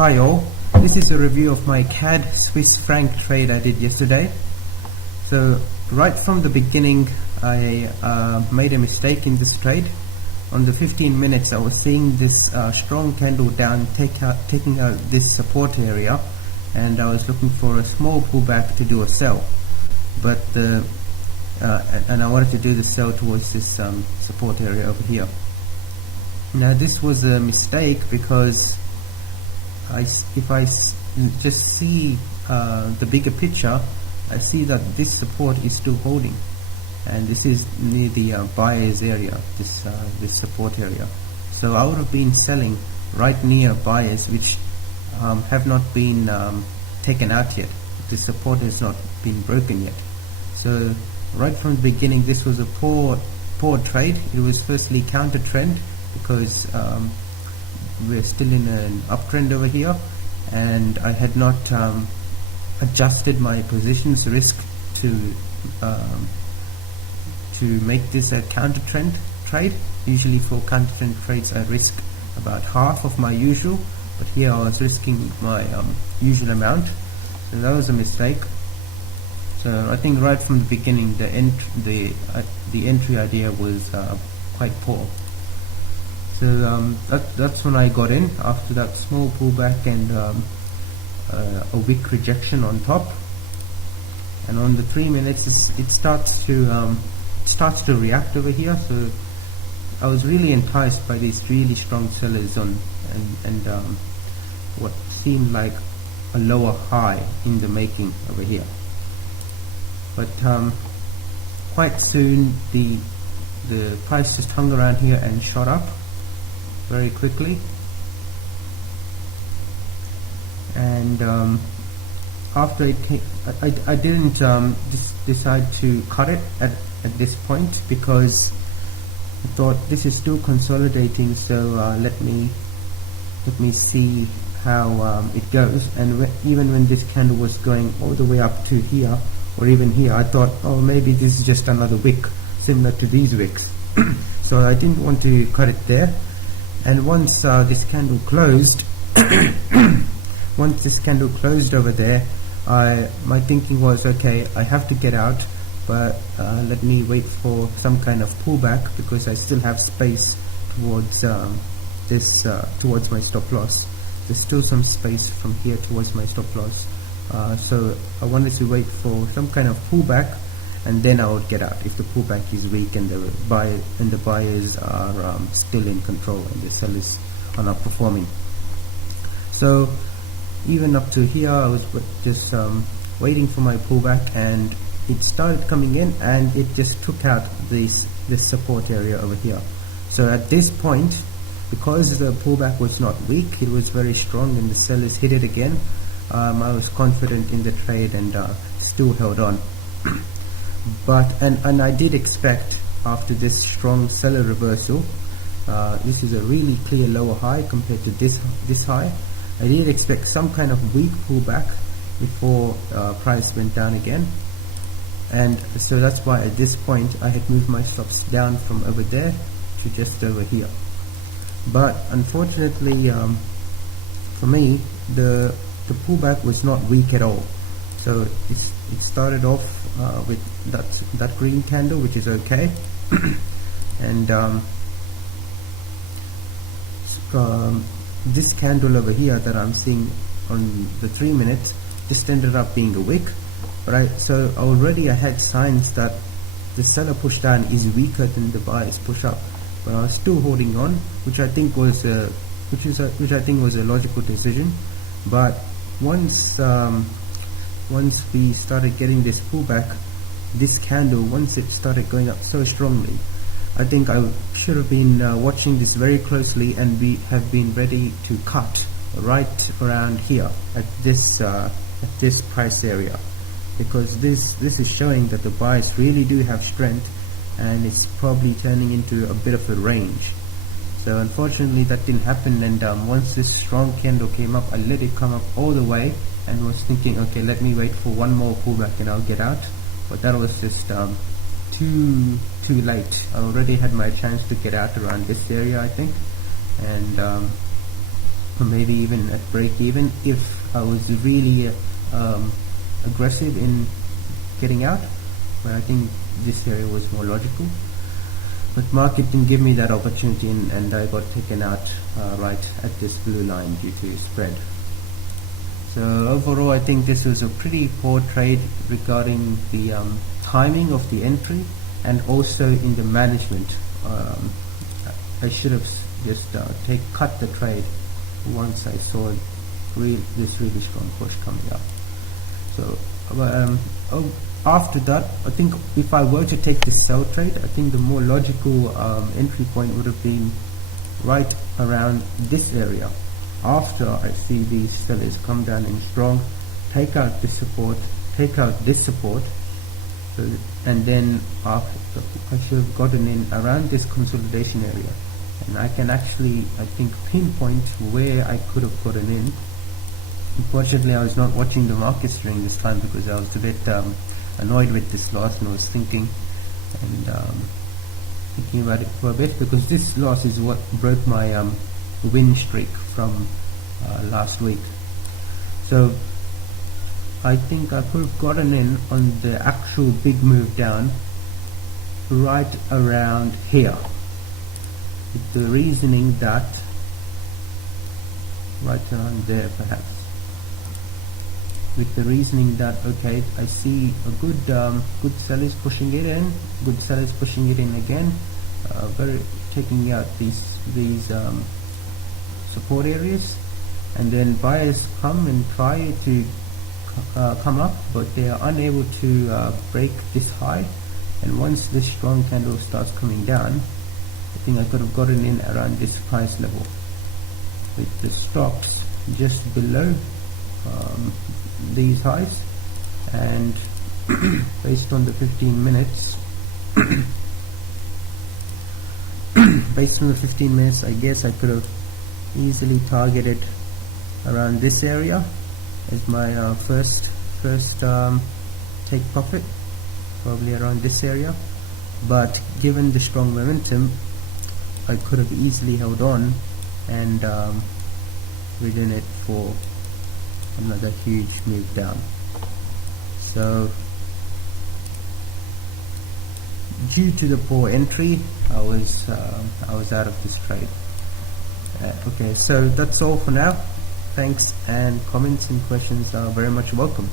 Hi all, this is a review of my CAD Swiss franc trade I did yesterday. So right from the beginning I made a mistake in this trade. On the 15 minutes I was seeing this strong candle down taking out this support area, and I was looking for a small pullback to do a sell, but and I wanted to do the sell towards this support area over here. Now this was a mistake because if I just see the bigger picture, I see that this support is still holding, and this is near the buyer's area, this support area. So I would have been selling right near buyers which have not been taken out yet. The support has not been broken yet. So right from the beginning this was a poor trade. It was firstly counter trend because we're still in an uptrend over here, and I had not adjusted my positions risk to make this a counter trend trade. Usually for counter trend trades I risk about half of my usual, but here I was risking my usual amount, so that was a mistake. So I think right from the beginning the entry idea was quite poor. So that's when I got in after that small pullback and a weak rejection on top. And on the 3 minutes it starts to react over here. So I was really enticed by these really strong sellers and what seemed like a lower high in the making over here. But quite soon the price just hung around here and shot up very quickly, and after it came, I didn't decide to cut it at this point because I thought this is still consolidating, so let me see how it goes. And even when this candle was going all the way up to here or even here, I thought, oh, maybe this is just another wick similar to these wicks. So I didn't want to cut it there. And once this candle closed, once this candle closed over there, my thinking was, okay, I have to get out, but let me wait for some kind of pullback because I still have space towards towards my stop loss. There's still some space from here towards my stop loss. So I wanted to wait for some kind of pullback, and then I would get out if the pullback is weak and the buyers are still in control and the sellers are not performing. So even up to here I was just waiting for my pullback, and it started coming in and it just took out this support area over here. So at this point, because the pullback was not weak, it was very strong and the sellers hit it again, I was confident in the trade and still held on. But and I did expect, after this strong seller reversal, this is a really clear lower high compared to this high, I did expect some kind of weak pullback before price went down again. And so that's why at this point I had moved my stops down from over there to just over here. But unfortunately for me, the pullback was not weak at all. So it started off with that green candle, which is okay, and this candle over here that I'm seeing on the 3 minutes just ended up being a wick. Right, so already I had signs that the seller push down is weaker than the buyer's push up, but I was still holding on, which I think was a logical decision. But once we started getting this pullback, this candle, once it started going up so strongly, I think I should have been watching this very closely and have been ready to cut right around here at this price area, because this is showing that the buyers really do have strength, and it's probably turning into a bit of a range. So unfortunately that didn't happen, and once this strong candle came up, I let it come up all the way and was thinking, okay, let me wait for one more pullback and I'll get out. But that was just too late. I already had my chance to get out around this area, I think, and or maybe even at break even if I was really aggressive in getting out, but I think this area was more logical. But market didn't give me that opportunity, and I got taken out right at this blue line due to spread. So overall, I think this was a pretty poor trade regarding the timing of the entry, and also in the management. I should have just cut the trade once I saw this really strong push coming up. So after that, I think if I were to take this sell trade, I think the more logical entry point would have been right around this area. After I see these sellers come down in strong, take out this support, take out this support, and then after, I should have gotten in around this consolidation area. And I can actually, I think, pinpoint where I could have gotten in. Unfortunately, I was not watching the markets during this time because I was a bit annoyed with this loss, and I was thinking about it for a bit, because this loss is what broke my win streak from last week. So I think I could have gotten in on the actual big move down right around here, with the reasoning that right around there perhaps, with the reasoning that okay, I see a good sellers pushing it in, good sellers pushing it in again, taking out these support areas, and then buyers come and try to come up, but they are unable to break this high. And once this strong candle starts coming down, I think I could have gotten in around this price level, with the stops just below these highs. And based on the 15 minutes based on the 15 minutes, I guess I could have easily targeted around this area as my first take profit, probably around this area. But given the strong momentum, I could have easily held on and ridden it for another huge move down. So due to the poor entry, I was out of this trade. Okay, so that's all for now. Thanks, and comments and questions are very much welcome.